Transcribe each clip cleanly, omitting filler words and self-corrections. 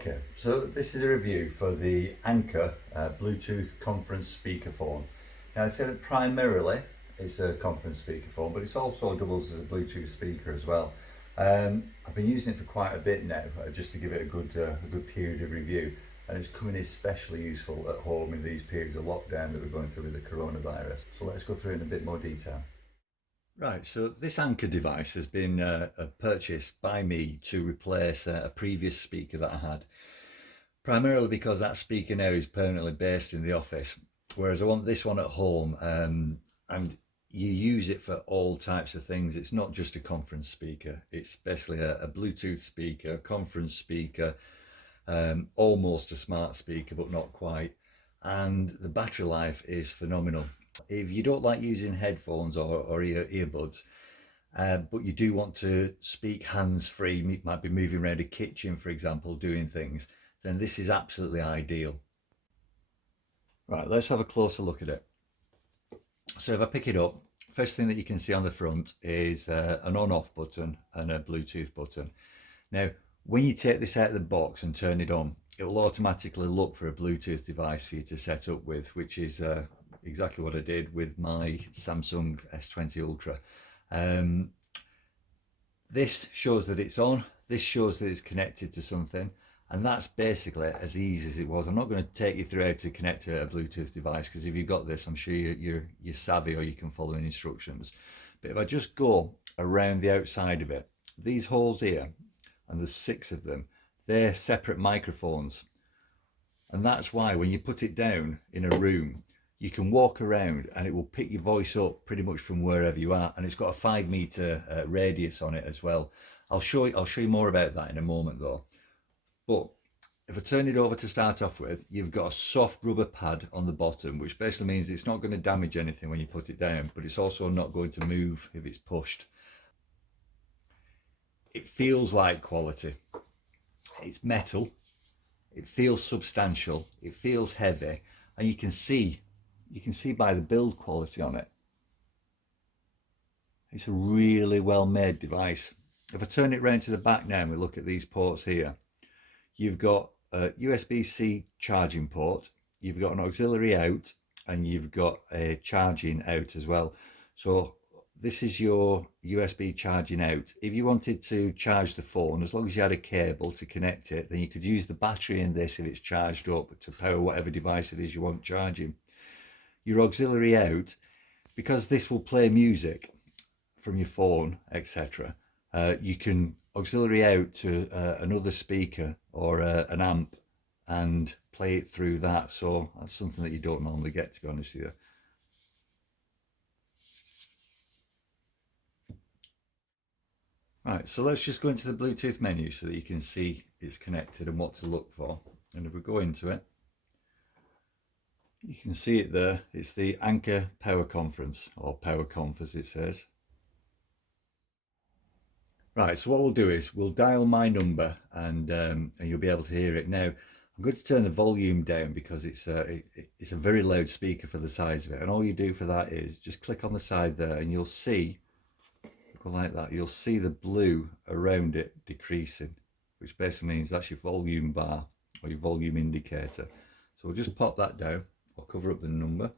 Okay, so this is a review for the Anker Bluetooth conference speakerphone. Now I'd say that primarily it's a conference speakerphone, but it's also doubles as a Bluetooth speaker as well. I've been using it for quite a bit now, just to give it a good period of review, and it's coming especially useful at home in these periods of lockdown that we're going through with the coronavirus. So let's go through it in a bit more detail. Right, so this Anker device has been purchased by me to replace a previous speaker that I had, primarily because that speaker now is permanently based in the office, whereas I want this one at home, and you use it for all types of things. It's not just a conference speaker, it's basically a Bluetooth speaker, a conference speaker, almost a smart speaker but not quite, and the battery life is phenomenal. If you don't like using headphones or earbuds, but you do want to speak hands-free, might be moving around a kitchen, for example, doing things, then this is absolutely ideal. Right, let's have a closer look at it. So if I pick it up, first thing that you can see on the front is an on-off button and a Bluetooth button. Now, when you take this out of the box and turn it on, it will automatically look for a Bluetooth device for you to set up with, which is exactly what I did with my Samsung S20 Ultra. This shows that it's on, this shows that it's connected to something, and that's basically as easy as it was. I'm not going to take you through how to connect to a Bluetooth device, because if you've got this, I'm sure you're savvy, or you can follow in instructions. But if I just go around the outside of it, these holes here, and there's 6 of them, they're separate microphones. And that's why when you put it down in a room, you can walk around and it will pick your voice up pretty much from wherever you are. And it's got a 5-meter radius on it as well. I'll show you more about that in a moment though. But if I turn it over to start off with, you've got a soft rubber pad on the bottom, which basically means it's not going to damage anything when you put it down, but it's also not going to move if it's pushed. It feels like quality. It's metal. It feels substantial. It feels heavy, and you can see by the build quality on it, it's a really well made device. If I turn it around to the back now and we look at these ports here, you've got a USB-C charging port, you've got an auxiliary out, and you've got a charging out as well. So this is your USB charging out. If you wanted to charge the phone, as long as you had a cable to connect it, then you could use the battery in this if it's charged up to power whatever device it is you want charging. Your auxiliary out, because this will play music from your phone, etc., you can auxiliary out to another speaker or an amp and play it through that. So that's something that you don't normally get, to be honest with you. Right, so let's just go into the Bluetooth menu so that you can see it's connected and what to look for. And if we go into it, you can see it there. It's the Anker PowerConf, or PowerConf as it says. Right, so what we'll do is we'll dial my number, and you'll be able to hear it. Now, I'm going to turn the volume down because it's a very loud speaker for the size of it. And all you do for that is just click on the side there, and you'll see, go like that, you'll see the blue around it decreasing, which basically means that's your volume bar or your volume indicator. So we'll just pop that down. I'll cover up the number.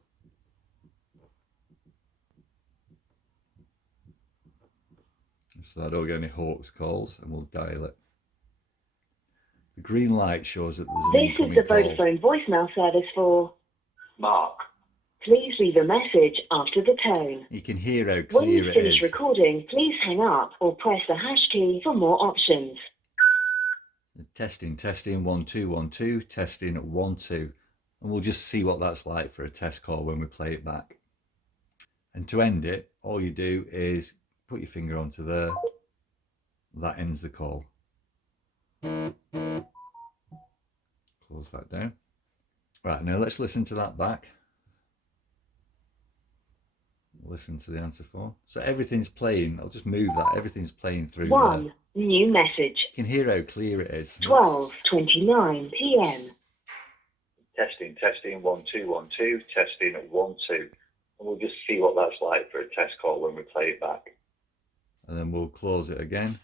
So that I don't get any hoax calls, and we'll dial it. The green light shows that there's an incoming call. This is the Vodafone voicemail service for Mark. Please leave a message after the tone. You can hear how clear it is. When you finish recording, please hang up or press the hash key for more options. Testing, 1 2 1 2, testing 1 2. And we'll just see what that's like for a test call when we play it back. And to end it, all you do is put your finger onto there. That ends the call. Close that down. Right, now let's listen to that back. Listen to the answer phone. So everything's playing. I'll just move that. Everything's playing through there. New message. You can hear how clear it is. 12:29 p.m. Testing 1 2 1 2, testing 1 2. And we'll just see what that's like for a test call when we play it back. And then we'll close it again.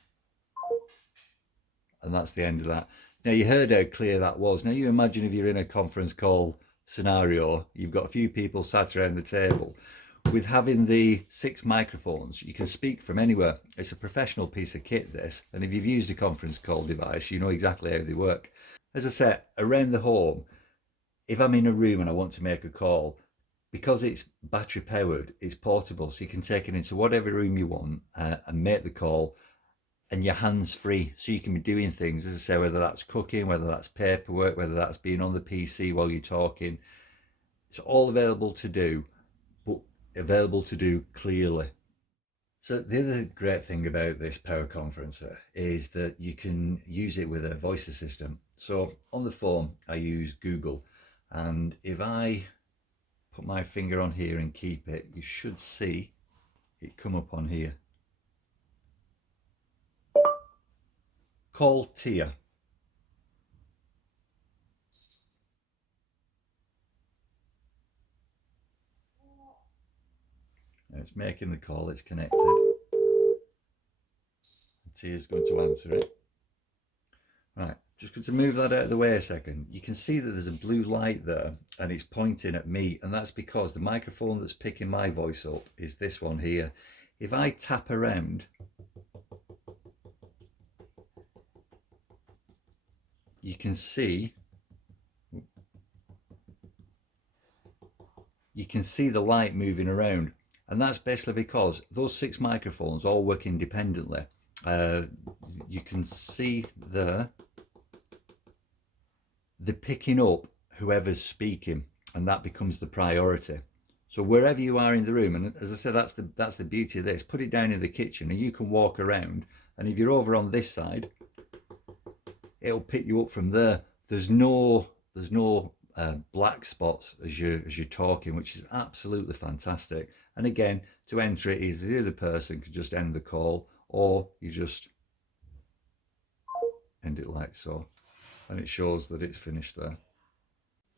And that's the end of that. Now you heard how clear that was. Now you imagine if you're in a conference call scenario, you've got a few people sat around the table. With having the 6 microphones, you can speak from anywhere. It's a professional piece of kit, this, and if you've used a conference call device, you know exactly how they work. As I said, around the home, if I'm in a room and I want to make a call, because it's battery powered, it's portable, so you can take it into whatever room you want and make the call, and your hands free, so you can be doing things, as I say, whether that's cooking, whether that's paperwork, whether that's being on the PC while you're talking. It's all available to do, but available to do clearly. So the other great thing about this power conferencer is that you can use it with a voice assistant. So on the phone I use Google, and if I put my finger on here and keep it, you should see it come up on here. Call Tia. Now it's making the call, it's connected. Tia's going to answer it. Right, just going to move that out of the way a second. You can see that there's a blue light there and it's pointing at me, and that's because the microphone that's picking my voice up is this one here. If I tap around, you can see the light moving around, and that's basically because those 6 microphones all work independently. You can see there they're picking up whoever's speaking, and that becomes the priority. So wherever you are in the room, and as I said, that's the beauty of this, put it down in the kitchen and you can walk around, and if you're over on this side, it'll pick you up from there. There's no black spots as you're talking, which is absolutely fantastic. And again, to enter it, either the other person could just end the call, or you just end it like so, and it shows that it's finished there.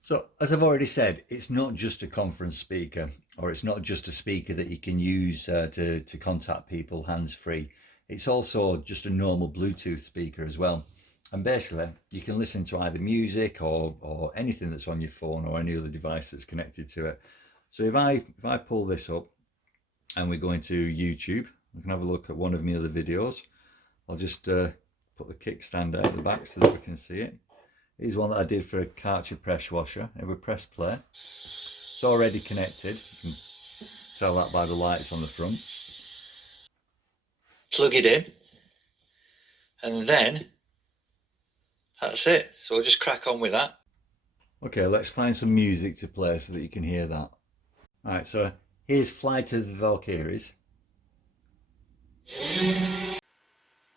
So as I've already said, it's not just a conference speaker, or it's not just a speaker that you can use to contact people hands-free. It's also just a normal Bluetooth speaker as well. And basically you can listen to either music or anything that's on your phone or any other device that's connected to it. So if I pull this up and we go into YouTube, we can have a look at one of my other videos. I'll just put the kickstand out the back so that we can see it. Here's one that I did for a Karcher press washer. If we press play, it's already connected. You can tell that by the lights on the front. Plug it in, and then that's it. So we'll just crack on with that. Okay, let's find some music to play so that you can hear that. Alright, so here's Flight of the Valkyries.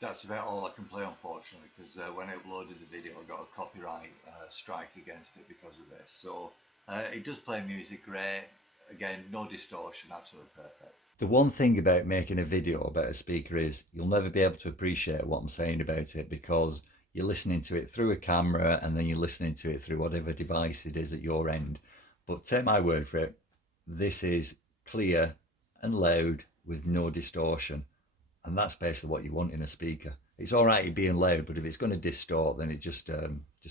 That's about all I can play, unfortunately, because when I uploaded the video I got a copyright strike against it because of this. So it does play music great. Again, no distortion, absolutely perfect. The one thing about making a video about a speaker is you'll never be able to appreciate what I'm saying about it, because you're listening to it through a camera and then you're listening to it through whatever device it is at your end. But take my word for it, this is clear and loud with no distortion. And that's basically what you want in a speaker. It's all right it being loud, but if it's going to distort, then it just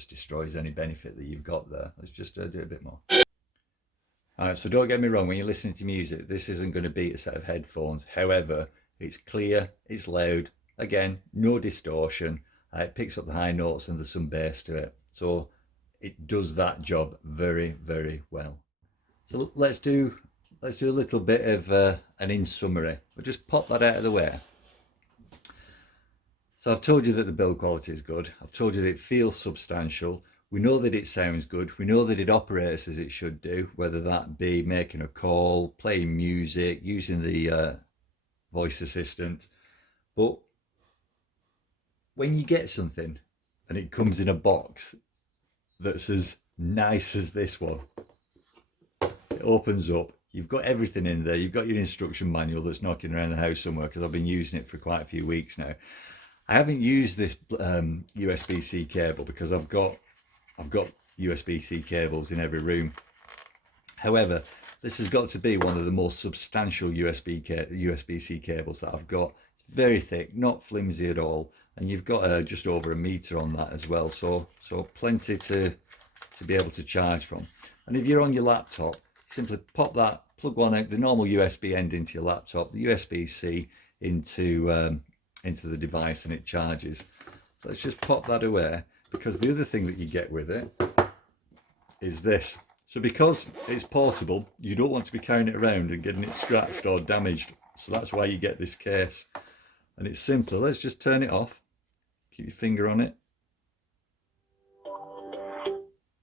destroys any benefit that you've got there. Let's just do a bit more. All right, so don't get me wrong, when you're listening to music, this isn't going to beat a set of headphones. However, it's clear, it's loud, again, no distortion. It picks up the high notes and there's some bass to it. So it does that job very, very well. So let's do a little bit of an in summary. We'll just pop that out of the way. So I've told you that the build quality is good. I've told you that it feels substantial. We know that it sounds good. We know that it operates as it should do, whether that be making a call, playing music, using the voice assistant. But when you get something and it comes in a box that's as nice as this one, it opens up, you've got everything in there. You've got your instruction manual that's knocking around the house somewhere, because I've been using it for quite a few weeks now. I haven't used this USB-C cable because I've got USB-C cables in every room. However, this has got to be one of the most substantial USB-C cables that I've got. It's very thick, not flimsy at all, and you've got just over a metre on that as well, so plenty to be able to charge from. And if you're on your laptop, simply pop that, plug one out, the normal USB end into your laptop, the USB-C into the device, and it charges. So let's just pop that away, because the other thing that you get with it is this. So because it's portable, you don't want to be carrying it around and getting it scratched or damaged. So that's why you get this case. And it's simpler. Let's just turn it off. Keep your finger on it.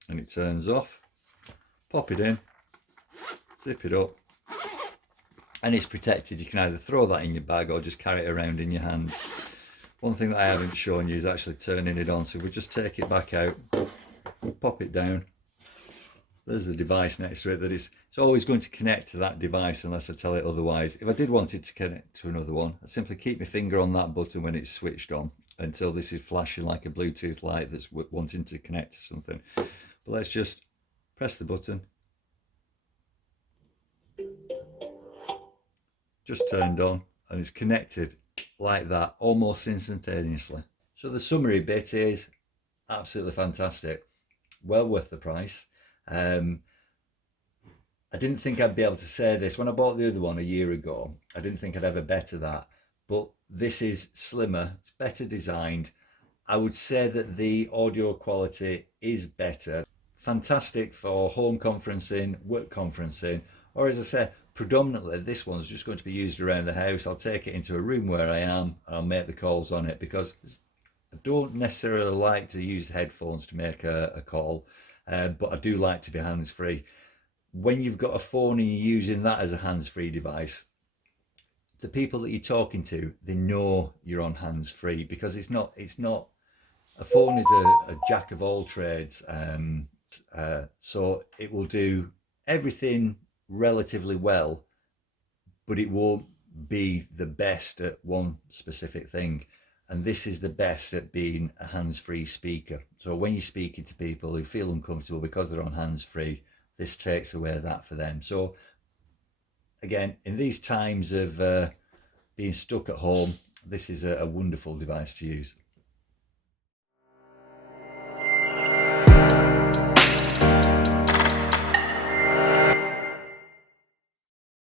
And it turns off. Pop it in. Zip it up. And it's protected. You can either throw that in your bag or just carry it around in your hand. One thing that I haven't shown you is actually turning it on. So if we just take it back out, pop it down. There's the device next to it that it's always going to connect to that device unless I tell it otherwise. If I did want it to connect to another one, I'd simply keep my finger on that button when it's switched on until this is flashing like a Bluetooth light that's wanting to connect to something. But let's just press the button. Just turned on, and it's connected like that almost instantaneously. So the summary bit is absolutely fantastic. Well worth the price. I didn't think I'd be able to say this when I bought the other one a year ago. I didn't think I'd ever better that, but this is slimmer, it's better designed. I would say that the audio quality is better. Fantastic for home conferencing, work conferencing, or as I say, predominantly this one's just going to be used around the house. I'll take it into a room where I am and I'll make the calls on it, because I don't necessarily like to use headphones to make a call. But I do like to be hands-free. When you've got a phone and you're using that as a hands-free device, the people that you're talking to, they know you're on hands-free, because it's not a phone is a jack of all trades. So it will do everything relatively well, but it won't be the best at one specific thing. And this is the best at being a hands-free speaker. So when you're speaking to people who feel uncomfortable because they're on hands-free, this takes away that for them. So again, in these times of being stuck at home, this is a wonderful device to use.